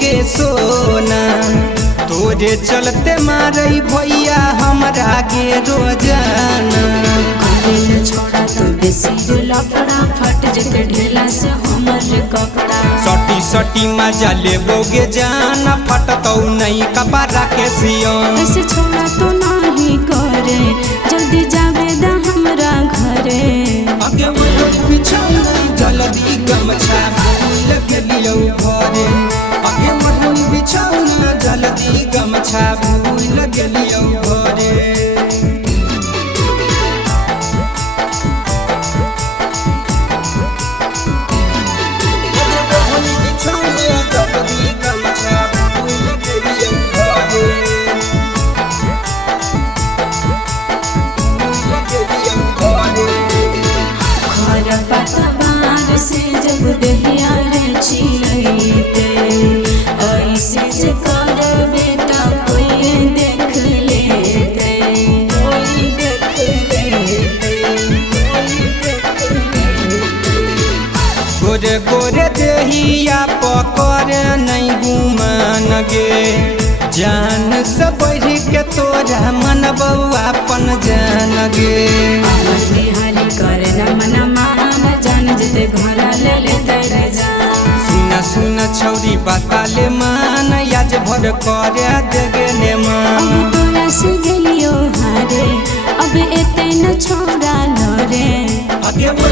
गे सोना तोरे चलते मारे भैया हमरा गे रोजाना। छोड़ा तो बेसी लफड़ा फट जके ढेला से हमर कपड़ा। सटी सटी मजा लेबोगे जाना फटतौ नहीं कपड़ा के सियन। ऐसे छोड़ा तो नहीं करे जल्दी जावे दा हमरा घरे। आगे वो बिछौना जल्दी गमछा भूल गेलियो घरे। आगे वो बिछौना जल्दी गमछा भूल गेलियो घरे। से जब दहिया रे छिलते ऐसे जे कर बेटा कोई देख लेते कोई देख लेते कोई देख लेते। गोरे गोरे देहिया पकड़ नहीं गुमान गे जान से बढ़ के तोरा मन बउआ अपन जान गे। बिहारी करे न मना मान जान जते घर ले लेते रे जान। सुना सुना छौरी बता ले मान आज भर करे देगे ने मान। अब तोरा से गेलियो हारे अब एते न छोड़ा लरे। आगे वो